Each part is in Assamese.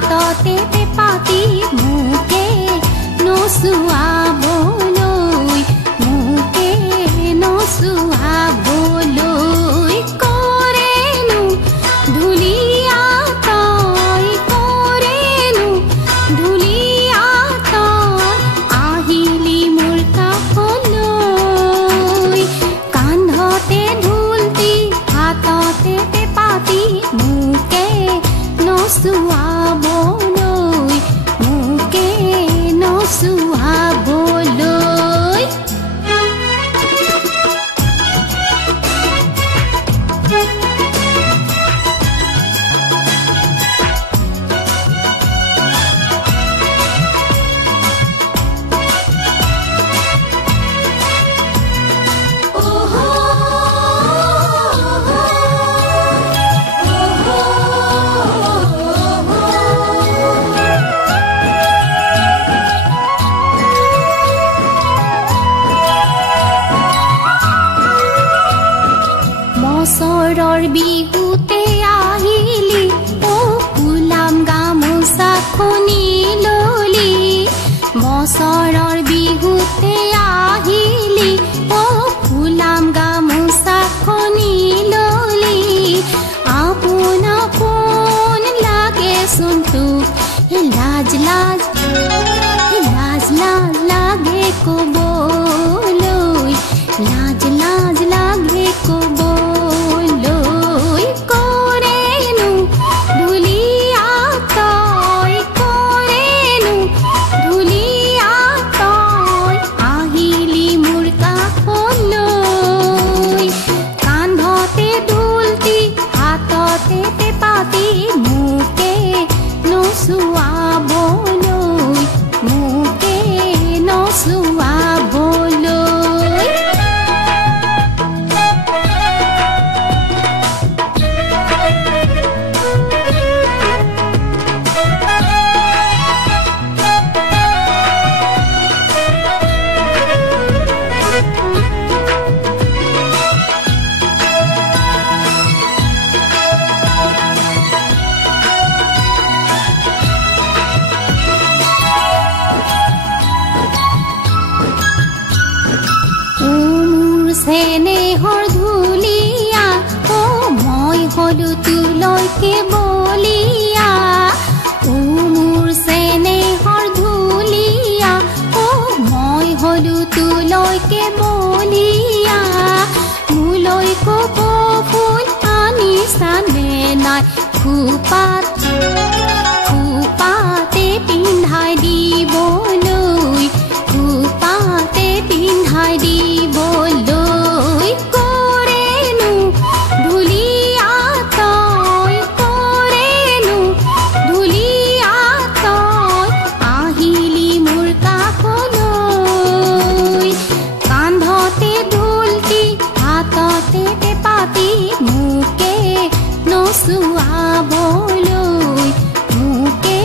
হাততে পেপাতি মোকে নচুৱাবলৈ, মোকে নচুৱাবলৈ। কৰেনো ধুলীয়া তই, কৰেনো ধুলীয়া তই, আহিলি মোৰ কাষলৈ। কান্ধতে ঢোলটি হাততে পেপাতি মোকে নচুৱাবলৈ, মোকে নচুৱাবলৈ। বছৰৰ বিহুতে আহিলি, অ ফুলাম গামোচাখনি ললি। বছৰৰ বিহুতে আহিলি, অ ফুলাম গামোচাখনি ললি। আপোন আপোন লাগেচোন তোক, লাজ লাজ লাজ লাজ লাগে ক'বলৈ, লাজ লাজ লাগে ক'বলৈ। কৰেনো ধুলীয়া তই, কৰেনো ধুলীয়া তই, আহিলি মোৰ কাষলৈ। কান্ধতে ঢোলটি হাততে পেপাতি মোকে নচুৱাবলৈ, মোকে নচুৱাবলৈ। চেনেহৰ ধুলীয়া, অ মই হলো তোলৈকে বলিয়া। অ মোৰ চেনেহৰ ধুলীয়া, অ মই হলো তোলৈকে বলিয়া। মোলৈ কপৌ ফুল আনিছানে নাই, খোপাত খোপাতে পিন্ধাই দিবলৈ, খোপাতে পিন্ধাই দিবলৈ। কৰেনো ধুলীয়া তই, কৰেনো ধুলীয়া তই, আহিলি মোৰ কাষলৈ। কান্ধতে ঢোলটি হাততে পেপাতি মোকে নচুৱাবলৈ, মোকে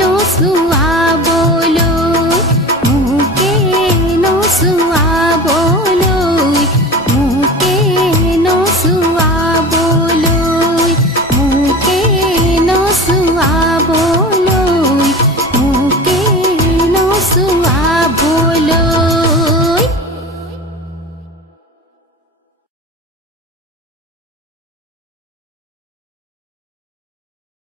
নচুৱা